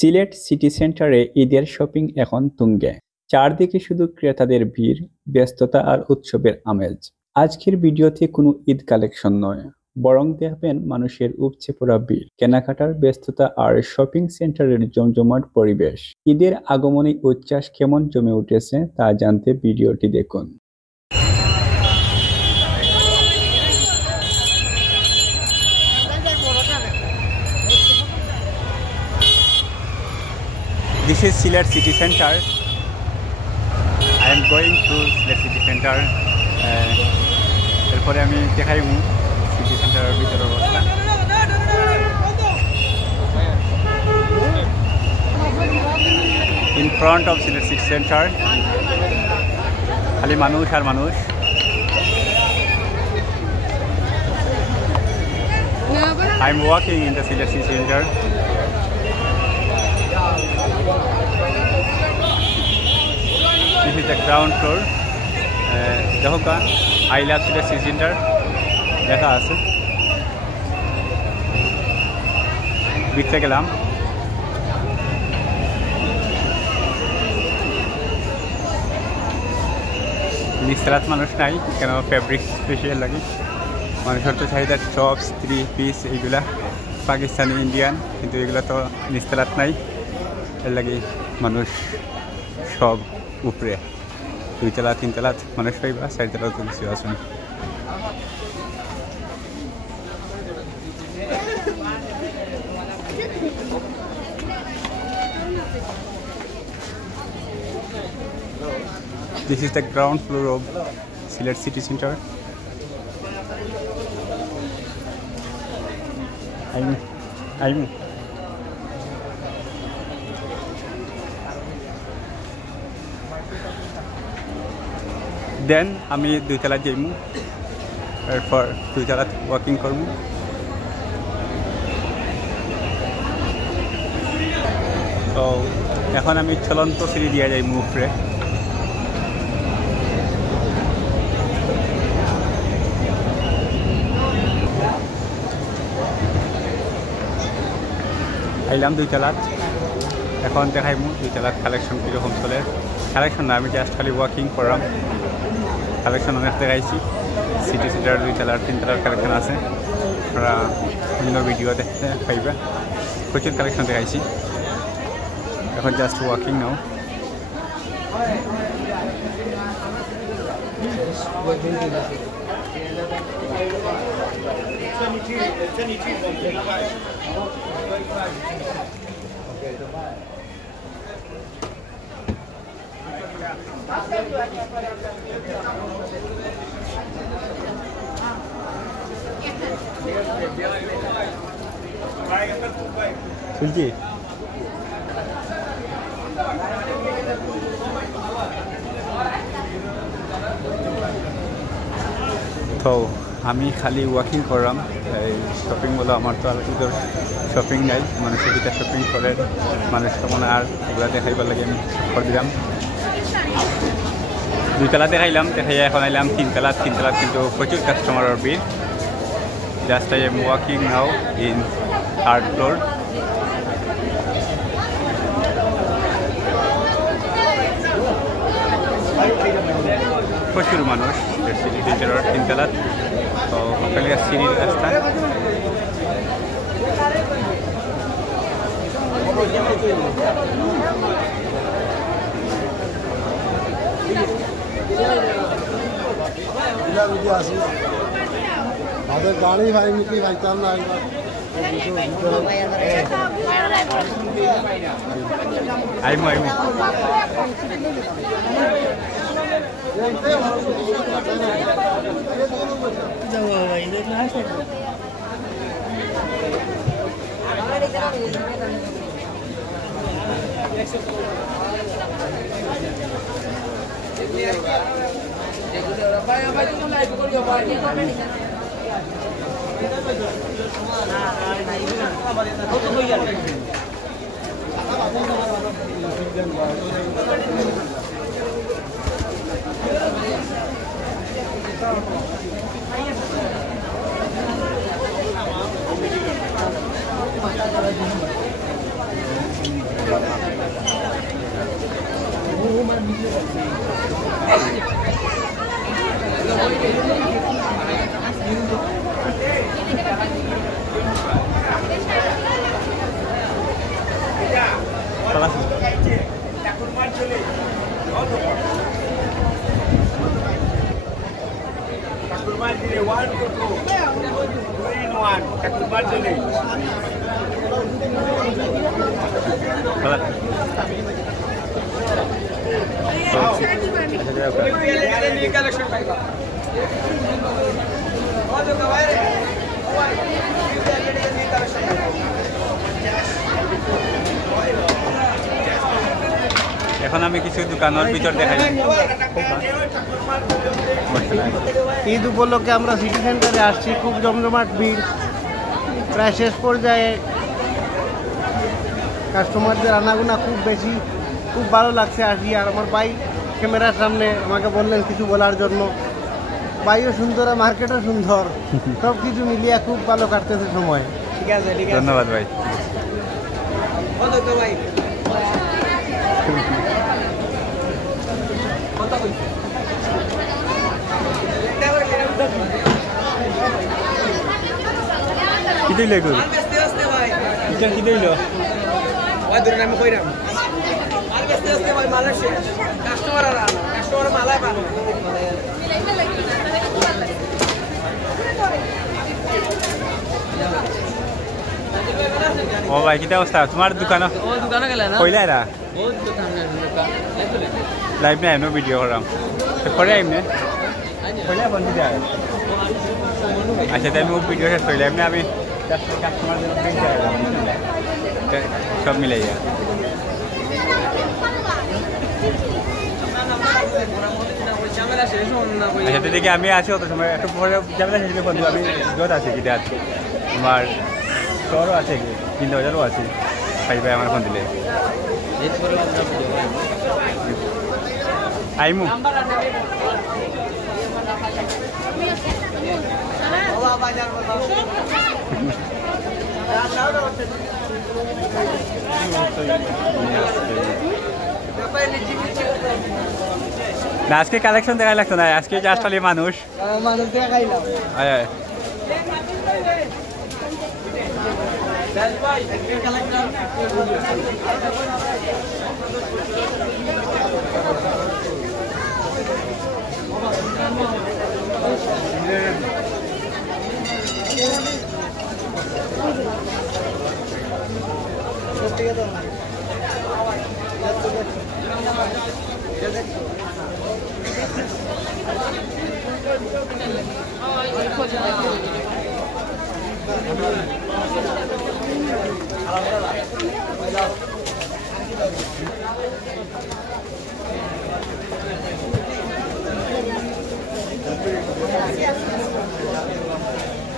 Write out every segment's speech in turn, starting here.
Sylhet city সেন্টারে ঈদের shopping এখন তুঙ্গে। চারদিকে শুধু ক্রেতাদের ভিড়, ব্যস্ততা আর উৎসবের আমেজ। আজকের ভিডিওতে কোনো ঈদ কালেকশন নয়, বরং দেখবেন মানুষের উপচে পড়া ভিড়, কেনাকাটার ব্যস্ততা আর শপিং সেন্টারের জমজমাট পরিবেশ। ঈদের আগমনী উচ্ছ্বাস কেমন জমে উঠেছে তা জানতে ভিডিওটি দেখুন। This is Silet City Center. I am going to Silet City Center. এরপরে আমি দেখাইমু সিটি সেন্টারের ভিতরের অবস্থা। In front of Silet City Center, খালি মানুষ আর মানুষ। I am walking in the Silet City Center. This is the ground floor. দেখো কা I love Silet City Center দেখা আছে। ভিতরে গেলাম। নিচতলাত মানুষ নাই, কেন ফেব্রিক স্পেশাল লাগে। মানুষের তো চাহিদা টপস, 3 পিস এইগুলা পাকিস্তানি, ইন্ডিয়ান, কিন্তু এগুলো তো নিচতলাত নাই। এর লাগে মানুষ সব উপরে, 2 তলা 3 তলাত মানুষ পাইবা, 4 তলাত কিছু আসুন। This is the ground floor of Silet City Center. I'm Then আমি 2 তলা যাইমু, এরপর 2 তলা ওয়াকিং করমু। তো এখন আমি চলন্ত সিঁড়ি দিয়ে যাইমু উপরে। আইলাম 2 তলাত, এখন দেখাইমু 2 তলাত কালেকশন কীরকম চলে। কালেকশন না, আমি জাস্ট খালি ওয়াকিং করলাম। কালেকশন অনেক দেখাইছি, সিটি সেন্টার 2 তলার 3 তলার কালেকশন আছে, আপনারা অন্য ভিডিও দেখতে পাইবা। প্রচুর কালেকশন দেখাইছি, এখন জাস্ট ওয়াকিং নাও। শুনছি তো আমি খালি ওয়াকিং করলাম। এই শপিং বলো, আমার তো আর ঈদের শপিং নাই। মানুষের যেটা শপিং করে মানুষ তখন আর ওগুলো দেখাইবার লাগে আমি করে দিলাম। 2 তলা দেখাইলাম, দেখাইয়া এখন আইলাম 3 তলা। 3 তলা কিন্তু প্রচুর কাস্টমারের ভিড়। Just I am walking now in 3rd floor. প্রচুর মানুষ সিটি সেন্টারের 3 তলাত। তো ওখানে সিঁড়ির রাস্তা। গাড়ি ভাই মিটি ভাইতাম না আইমু এখন আমি কিছু দোকানের ভিতর দেখাই। ঈদ উপলক্ষে আমরা সিটি সেন্টারে আসছি, খুব জমজমাট ভিড়, প্রায় শেষ পর্যায়ে। কাস্টমারদের আনাগোনা খুব বেশি, খুব ভালো লাগছে আসি। আর আমার ভাই ক্যামেরার সামনে আমাকে বললেন কিছু বলার জন্য। ভাইও সুন্দর, মার্কেটও সুন্দর, সব কিছু মিলিয়ে খুব ভালো কাটতেছে সময়। ঠিক আছে, ঠিক আছে, ধন্যবাদ ভাই। কি দিল এগুলো? এটা কি দিল? ওই ধরুন আমি কইরাম মাল বেচতে আসতে ভাই, মালের শেষ, কাস্টমার আর আনা, কাস্টমার মালাই পাবে। ও ভাই, কি অবস্থা তোমার দোকান? ও দোকানে গেলে না, কইলা এরা ও দোকানে লাইভ না এমনি ভিডিও করাম করে এমনি কইলা বন্ধ যায়। আচ্ছা, তাই আমি ভিডিও শেষ করি এমনি আমি কাস্টমার সব মিলাই যায়। আচ্ছা, তো দেখি আমি আছি অত সময় একটু পরে ঝামেলা শেষ করে বন্ধু আমি যত আছে কিটা আছে তোমার তোরও আছে কি 3000ও আছে ভাই ভাই আমার ফোন দিলে আইমু। না আজকে কালেকশন দেখাই লাগতো না, আজকে জাস্ট খালি মানুষ দেখাইলাম।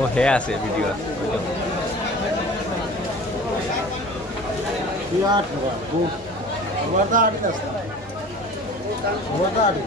ও হে আছে ভিডিও বিরাট খুব ওটা আড়ি আছে, ওটা আড়ি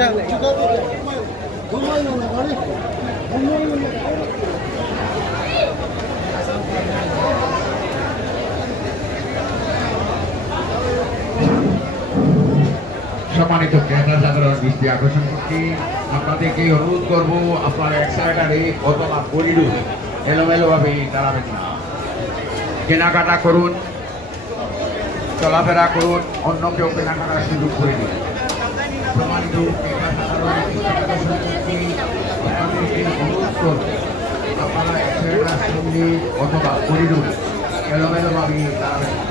আচ্ছা সম্মানিত ক্রেতা সাধারণ দৃষ্টি আকর্ষণ করছি, আপনাদেরকে অনুরোধ করবো আপনার এক সাইডারে অথবা করিডোর এলোমেলোভাবে দাঁড়াবেন না। কেনাকাটা করুন, চলাফেরা করুন, অন্য কেউ কেনাকাটার সুযোগ করে দিন। সম্মানিত ক্রেতা সাধারণ দৃষ্টি আকর্ষণ করছি, আপনাদেরকে অনুরোধ করবো আপনারা এক সাইডার সামনে অথবা করিডোর এলোমেলোভাবে দাঁড়াবেন না।